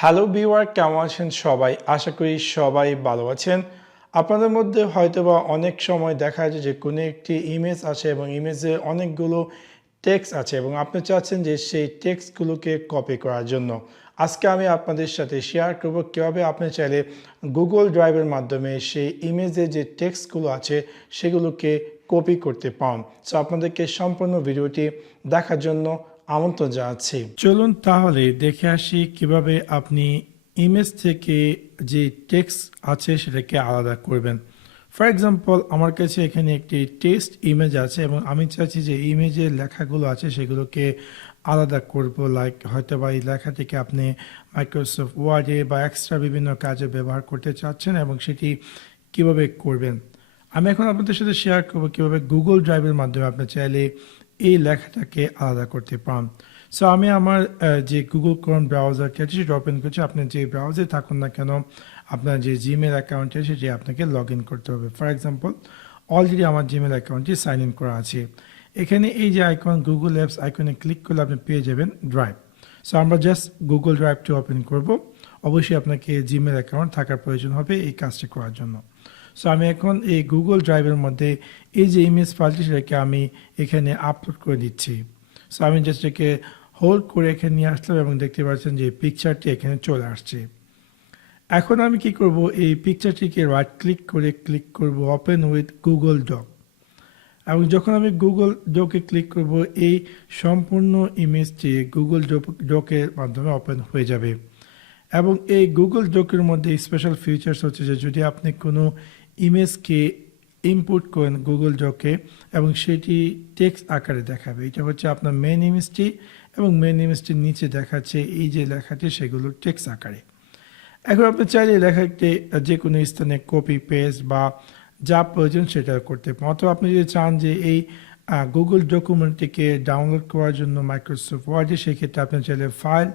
Hello viewer, কেমন আছেন সবাই? আশা করি সবাই ভালো আছেন। আপনাদের মধ্যে হয়তোবা অনেক সময় দেখা যায় যে কোনো একটি ইমেজ আছে এবং ইমেজে অনেকগুলো টেক্সট আছে এবং আপনি চাচ্ছেন যে সেই টেক্সটগুলোকে কপি করার জন্য। আজকে আমি আপনাদের সাথে শেয়ার করব কীভাবে আপনি চাইলে গুগল ড্রাইভের মাধ্যমে সেই ইমেজে যে টেক্সটগুলো আছে সেগুলোকে কপি করতে পারেন। সো আপনাদেরকে সম্পূর্ণ ভিডিওটি দেখার জন্য আমন্ত্রণ জানাচ্ছি। চলুন তাহলে দেখে আসি কিভাবে আপনি ইমেজ থেকে যে টেক্সট আছে সেটাকে আলাদা করবেন। ফর এক্সাম্পল, আমার কাছে এখানে একটি টেক্সট ইমেজ আছে এবং আমি চাচ্ছি যে ইমেজের লেখাগুলো আছে সেগুলোকে আলাদা করব। লাইক হয়তো বা এই লেখাটিকে আপনি মাইক্রোসফট ওয়ার্ডে বা এক্সট্রা বিভিন্ন কাজে ব্যবহার করতে চাচ্ছেন এবং সেটি কিভাবে করবেন। আমি এখন আপনাদের সাথে শেয়ার করব কিভাবে গুগল ড্রাইভের মাধ্যমে আপনি চাইলে এই লেখাটাকে আলাদা করতে পারেন। সো আমি আমার যে গুগল ক্রোম ব্রাউজারটি আছে সেটা ওপেন করছি। আপনি যে ব্রাউজারে থাকুন না কেন, আপনার যে জিমেল অ্যাকাউন্ট আছে সেটি আপনাকে লগ ইন করতে হবে। ফর এক্সাম্পল, অলরেডি আমার জিমেল অ্যাকাউন্টটি সাইন ইন করা আছে। এখানে এই যে আইকন, গুগল অ্যাপস আইকনে ক্লিক করলে আপনি পেয়ে যাবেন ড্রাইভ। সো আমরা জাস্ট গুগল ড্রাইভটি ওপেন করব। অবশ্যই আপনাকে জিমেল অ্যাকাউন্ট থাকার প্রয়োজন হবে এই কাজটি করার জন্য। সো আমি এখন এই গুগল ড্রাইভের মধ্যে এই যে ইমেজ ফাইলটি সেটাকে আমি এখানে আপলোড করে দিচ্ছি। সো আমি জাস্ট একে হোল্ড করে এখানে নিয়ে আসলাম এবং দেখতে পাচ্ছেন যে পিকচারটি এখানে চলে আসছে। এখন আমি কি করব, এই পিকচারটিকে রাইট ক্লিক করব ওপেন উইথ গুগল ডক। এবং যখন আমি গুগল ডকে ক্লিক করব, এই সম্পূর্ণ ইমেজটি গুগল ডকের মাধ্যমে ওপেন হয়ে যাবে। এবং এই গুগল ডকের মধ্যে স্পেশাল ফিচার্স হচ্ছে যে যদি আপনি কোনো ইমেজকে ইনপুট করেন গুগল ডকে এবং সেটি টেক্সট আকারে দেখাবে। এটা হচ্ছে আপনার মেন ইমেজটি এবং মেন ইমেজটির নিচে দেখাচ্ছে এই যে লেখাটি সেগুলো টেক্সট আকারে। এখন আপনি চাইলে লেখাটি যে কোনো স্থানে কপি পেস্ট বা যা প্রয়োজন সেটা করতে পারেন। অথবা আপনি যদি চান যে এই গুগল ডকুমেন্টটিকে ডাউনলোড করার জন্য মাইক্রোসফট ওয়ার্ডে, সেক্ষেত্রে আপনি চাইলে file,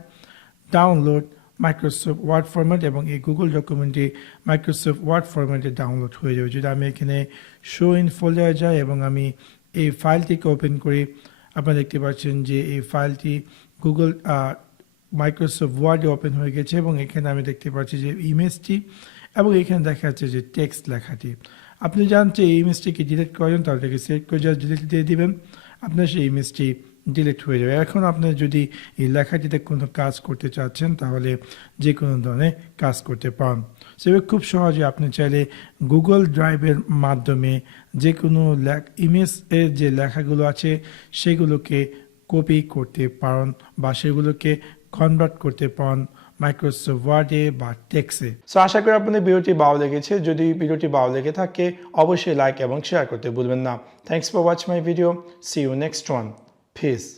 download, Microsoft word format এবং এই গুগল ডকুমেন্টটি মাইক্রোসফট ওয়ার্ড ফরম্যাটে ডাউনলোড হয়ে যাবে। যদি আমি এখানে শো ইন ফোল্ডারে যাই এবং আমি এই ফাইলটিকে ওপেন করি, আপনারা দেখতে পাচ্ছেন যে এই ফাইলটি গুগল মাইক্রোসফট ওয়ার্ডে ওপেন হয়ে গেছে এবং এখানে আমি দেখতে পাচ্ছি যে ইমেজটি এবং এখানে দেখা যাচ্ছে যে টেক্সট লেখাটি। আপনি জানতে এই ইমেজটিকে ডিলিট করেন, তাহলে এটাকে সিলেক্ট করে জাস্ট ডিলিট দিয়ে দিবেন, আপনার সেই ইমেজটি ডিলিট হয়ে যাবে। এখন আপনি যদি এই লেখাটিতে কোনো কাজ করতে চাচ্ছেন তাহলে যে কোনো ধরনের কাজ করতে পারেন। সেভাবে খুব সহজে আপনি চাইলে গুগল ড্রাইভের মাধ্যমে যে কোনো ইমেজের যে লেখাগুলো আছে সেগুলোকে কপি করতে পারেন বা সেগুলোকে কনভার্ট করতে পারেন মাইক্রোসফট ওয়ার্ডে বা টেক্সে। সো আশা করি আপনাদের ভিডিওটি ভালো লেগেছে। যদি ভিডিওটি ভালো লেগে থাকে অবশ্যই লাইক এবং শেয়ার করতে ভুলবেন না। Thanks for watch my video. See you next one. Peace.